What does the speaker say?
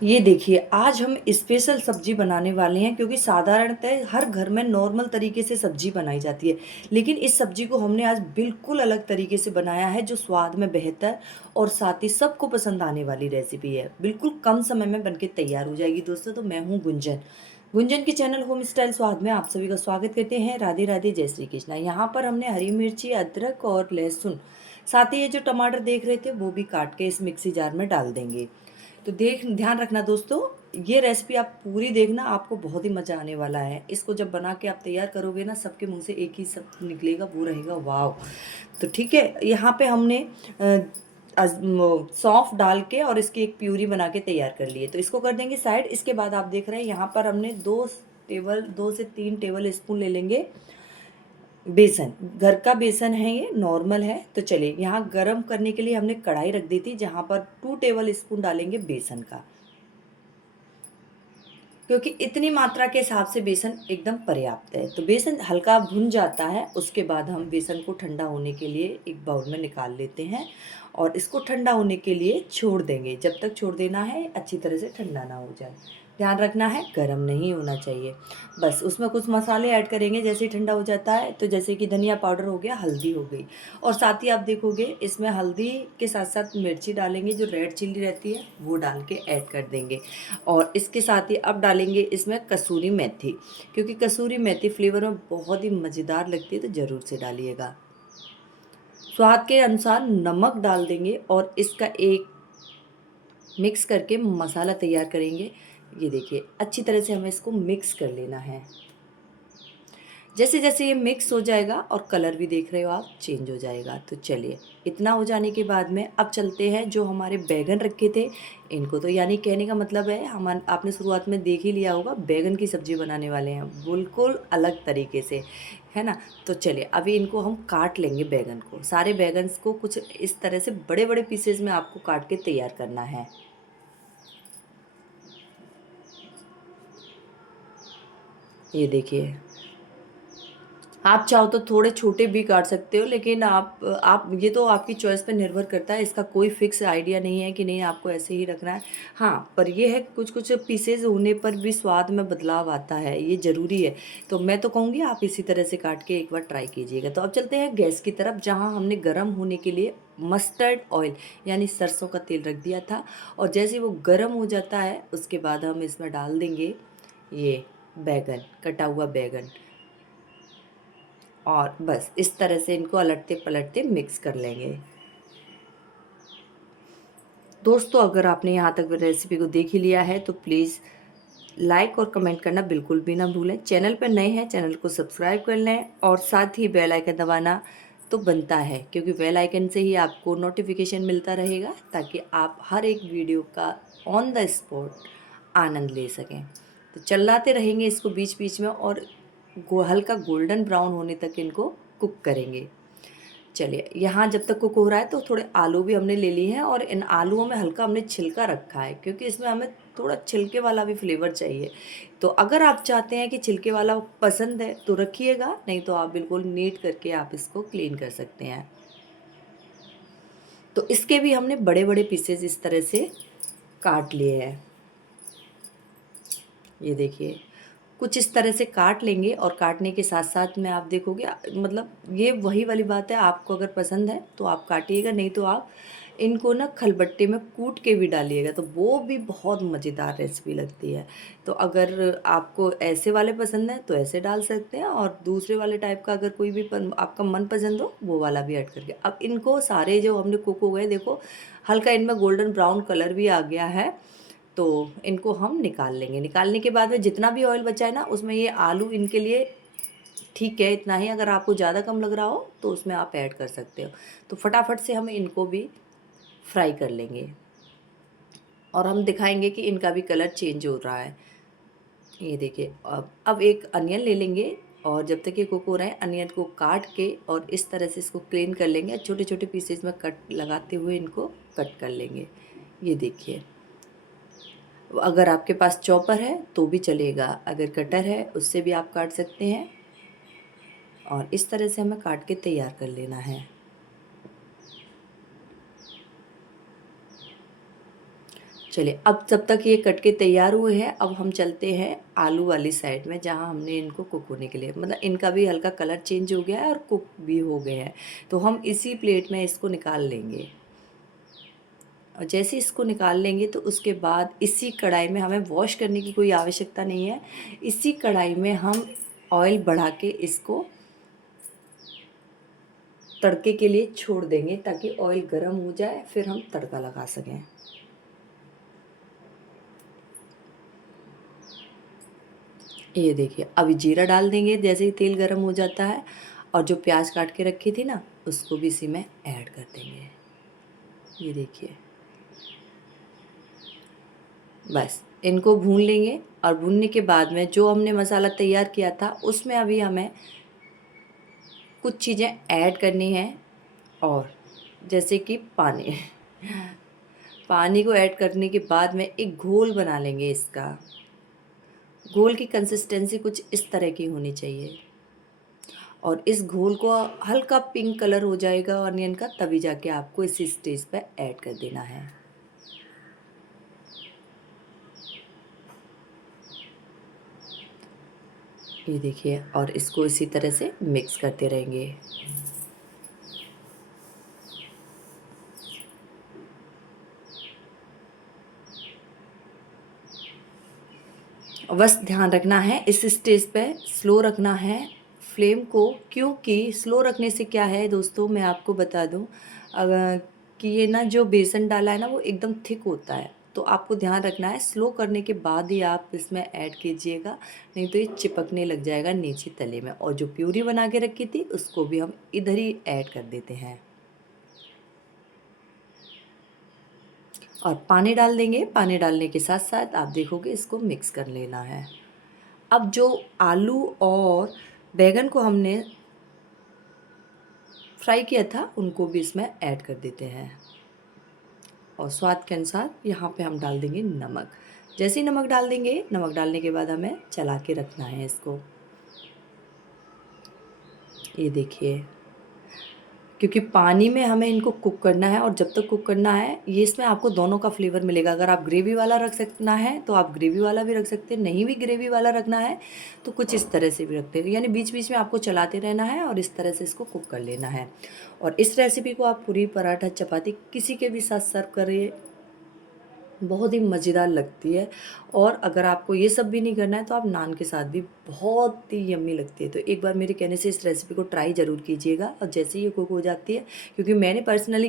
ये देखिए, आज हम स्पेशल सब्जी बनाने वाले हैं क्योंकि साधारणतः हर घर में नॉर्मल तरीके से सब्जी बनाई जाती है। लेकिन इस सब्जी को हमने आज बिल्कुल अलग तरीके से बनाया है जो स्वाद में बेहतर और साथ ही सबको पसंद आने वाली रेसिपी है। बिल्कुल कम समय में बनके तैयार हो जाएगी दोस्तों। तो मैं हूँ गुंजन। गुंजन के चैनल होम स्टाइल स्वाद में आप सभी का स्वागत करते हैं। राधे राधे, जय श्री कृष्णा। यहाँ पर हमने हरी मिर्ची, अदरक और लहसुन, साथ ही ये जो टमाटर देख रहे थे वो भी काट के इस मिक्सी जार में डाल देंगे। तो ध्यान रखना दोस्तों, ये रेसिपी आप पूरी देखना, आपको बहुत ही मज़ा आने वाला है। इसको जब बना के आप तैयार करोगे ना, सबके मुंह से एक ही शब्द निकलेगा, वो रहेगा वाव। तो ठीक है, यहाँ पे हमने सौंफ डाल के और इसकी एक प्यूरी बना के तैयार कर लिए। तो इसको कर देंगे साइड। इसके बाद आप देख रहे हैं यहाँ पर हमने 2 से 3 टेबल स्पून ले लेंगे बेसन। घर का बेसन है, ये नॉर्मल है। तो चलिए, यहाँ गरम करने के लिए हमने कढ़ाई रख दी थी जहाँ पर 2 टेबल स्पून डालेंगे बेसन का, क्योंकि इतनी मात्रा के हिसाब से बेसन एकदम पर्याप्त है। तो बेसन हल्का भुन जाता है, उसके बाद हम बेसन को ठंडा होने के लिए एक बाउल में निकाल लेते हैं और इसको ठंडा होने के लिए छोड़ देंगे। जब तक छोड़ देना है, अच्छी तरह से ठंडा ना हो जाए। ध्यान रखना है, गर्म नहीं होना चाहिए। बस उसमें कुछ मसाले ऐड करेंगे जैसे ही ठंडा हो जाता है। तो जैसे कि धनिया पाउडर हो गया, हल्दी हो गई, और साथ ही आप देखोगे इसमें हल्दी के साथ साथ मिर्ची डालेंगे, जो रेड चिल्ली रहती है वो डाल के ऐड कर देंगे। और इसके साथ ही अब डालेंगे इसमें कसूरी मेथी, क्योंकि कसूरी मेथी फ्लेवर में बहुत ही मज़ेदार लगती है, तो ज़रूर से डालिएगा। स्वाद के अनुसार नमक डाल देंगे और इसका एक मिक्स करके मसाला तैयार करेंगे। ये देखिए, अच्छी तरह से हमें इसको मिक्स कर लेना है। जैसे जैसे ये मिक्स हो जाएगा और कलर भी देख रहे हो आप चेंज हो जाएगा। तो चलिए, इतना हो जाने के बाद में अब चलते हैं जो हमारे बैगन रखे थे इनको। तो यानी कहने का मतलब है, हम आपने शुरुआत में देख ही लिया होगा, बैगन की सब्ज़ी बनाने वाले हैं बिल्कुल अलग तरीके से, है ना। तो चलिए, अभी इनको हम काट लेंगे। बैगन को, सारे बैगन को कुछ इस तरह से बड़े बड़े पीसेज में आपको काट के तैयार करना है। ये देखिए, आप चाहो तो थोड़े छोटे भी काट सकते हो, लेकिन आप ये तो आपकी चॉइस पे निर्भर करता है। इसका कोई फिक्स आइडिया नहीं है कि नहीं आपको ऐसे ही रखना है। हाँ, पर ये है, कुछ कुछ पीसेज होने पर भी स्वाद में बदलाव आता है, ये ज़रूरी है। तो मैं तो कहूँगी आप इसी तरह से काट के एक बार ट्राई कीजिएगा। तो अब चलते हैं गैस की तरफ, जहाँ हमने गर्म होने के लिए मस्टर्ड ऑयल यानी सरसों का तेल रख दिया था। और जैसे ही वो गर्म हो जाता है, उसके बाद हम इसमें डाल देंगे ये बैगन, कटा हुआ बैगन। और बस इस तरह से इनको अलटते पलटते मिक्स कर लेंगे। दोस्तों, अगर आपने यहाँ तक रेसिपी को देख ही लिया है तो प्लीज़ लाइक और कमेंट करना बिल्कुल भी ना भूलें। चैनल पर नए हैं, चैनल को सब्सक्राइब कर लें और साथ ही बेल आइकन दबाना तो बनता है, क्योंकि बेल आइकन से ही आपको नोटिफिकेशन मिलता रहेगा, ताकि आप हर एक वीडियो का ऑन द स्पॉट आनंद ले सकें। तो चलाते रहेंगे इसको बीच बीच में, और हल्का गोल्डन ब्राउन होने तक इनको कुक करेंगे। चलिए, यहाँ जब तक कुक हो रहा है तो थोड़े आलू भी हमने ले लिए हैं, और इन आलूओं में हल्का हमने छिलका रखा है, क्योंकि इसमें हमें थोड़ा छिलके वाला भी फ्लेवर चाहिए। तो अगर आप चाहते हैं कि छिलके वाला पसंद है तो रखिएगा, नहीं तो आप बिल्कुल नीट करके आप इसको क्लीन कर सकते हैं। तो इसके भी हमने बड़े बड़े पीसेज इस तरह से काट लिए हैं। ये देखिए, कुछ इस तरह से काट लेंगे, और काटने के साथ साथ में आप देखोगे, मतलब ये वही वाली बात है, आपको अगर पसंद है तो आप काटिएगा, नहीं तो आप इनको ना खलबट्टे में कूट के भी डालिएगा, तो वो भी बहुत मज़ेदार रेसिपी लगती है। तो अगर आपको ऐसे वाले पसंद है तो ऐसे डाल सकते हैं, और दूसरे वाले टाइप का अगर कोई भी आपका मन पसंद हो वो वाला भी ऐड करके। अब इनको सारे जो हमने कुक हो गए, देखो हल्का इनमें गोल्डन ब्राउन कलर भी आ गया है। तो इनको हम निकाल लेंगे। निकालने के बाद में जितना भी ऑयल बचा है ना, उसमें ये आलू इनके लिए ठीक है, इतना ही। अगर आपको ज़्यादा कम लग रहा हो तो उसमें आप ऐड कर सकते हो। तो फटाफट से हम इनको भी फ्राई कर लेंगे, और हम दिखाएंगे कि इनका भी कलर चेंज हो रहा है। ये देखिए, अब एक अनियन ले लेंगे, और जब तक ये कुक हो रहा है, अनियन को काट के और इस तरह से इसको क्लीन कर लेंगे। छोटे छोटे पीसेज में कट लगाते हुए इनको कट कर लेंगे। ये देखिए, अगर आपके पास चॉपर है तो भी चलेगा, अगर कटर है उससे भी आप काट सकते हैं। और इस तरह से हमें काट के तैयार कर लेना है। चलिए, अब जब तक ये कट के तैयार हुए हैं, अब हम चलते हैं आलू वाली साइड में, जहाँ हमने इनको कुक होने के लिए, मतलब इनका भी हल्का कलर चेंज हो गया है और कुक भी हो गए हैं। तो हम इसी प्लेट में इसको निकाल लेंगे, और जैसे इसको निकाल लेंगे तो उसके बाद इसी कढ़ाई में, हमें वॉश करने की कोई आवश्यकता नहीं है, इसी कढ़ाई में हम ऑयल बढ़ा के इसको तड़के के लिए छोड़ देंगे, ताकि ऑयल गर्म हो जाए, फिर हम तड़का लगा सकें। ये देखिए, अभी जीरा डाल देंगे जैसे ही तेल गर्म हो जाता है, और जो प्याज काट के रखी थी ना, उसको भी इसी में ऐड कर देंगे। ये देखिए, बस इनको भून लेंगे, और भूनने के बाद में जो हमने मसाला तैयार किया था, उसमें अभी हमें कुछ चीज़ें ऐड करनी हैं, और जैसे कि पानी पानी को ऐड करने के बाद में एक घोल बना लेंगे इसका। घोल की कंसिस्टेंसी कुछ इस तरह की होनी चाहिए, और इस घोल को हल्का पिंक कलर हो जाएगा ऑनियन का, तभी जाके आपको इसी स्टेज पे ऐड कर देना है। ये देखिए, और इसको इसी तरह से मिक्स करते रहेंगे। बस ध्यान रखना है इस स्टेज पे स्लो रखना है फ्लेम को, क्योंकि स्लो रखने से क्या है दोस्तों, मैं आपको बता दूं, अगर कि ये ना जो बेसन डाला है ना, वो एकदम थिक होता है, तो आपको ध्यान रखना है स्लो करने के बाद ही आप इसमें ऐड कीजिएगा, नहीं तो ये चिपकने लग जाएगा नीचे तले में। और जो प्यूरी बना के रखी थी, उसको भी हम इधर ही ऐड कर देते हैं, और पानी डाल देंगे। पानी डालने के साथ साथ आप देखोगे इसको मिक्स कर लेना है। अब जो आलू और बैगन को हमने फ्राई किया था, उनको भी इसमें ऐड कर देते हैं, और स्वाद के अनुसार यहाँ पे हम डाल देंगे नमक। जैसे ही नमक डाल देंगे, नमक डालने के बाद हमें चला के रखना है इसको। ये देखिए, क्योंकि पानी में हमें इनको कुक करना है, और जब तक कुक करना है, ये इसमें आपको दोनों का फ्लेवर मिलेगा। अगर आप ग्रेवी वाला रख सकना है तो आप ग्रेवी वाला भी रख सकते हैं, नहीं भी ग्रेवी वाला रखना है तो कुछ इस तरह से भी रखते हैं, यानी बीच बीच में आपको चलाते रहना है, और इस तरह से इसको कुक कर लेना है। और इस रेसिपी को आप पूरी, पराठा, चपाती किसी के भी साथ सर्व करिए, बहुत ही मज़ेदार लगती है। और अगर आपको ये सब भी नहीं करना है, तो आप नान के साथ भी बहुत ही यम्मी लगती है। तो एक बार मेरे कहने से इस रेसिपी को ट्राई ज़रूर कीजिएगा, और जैसे ही ये कुक हो जाती है, क्योंकि मैंने पर्सनली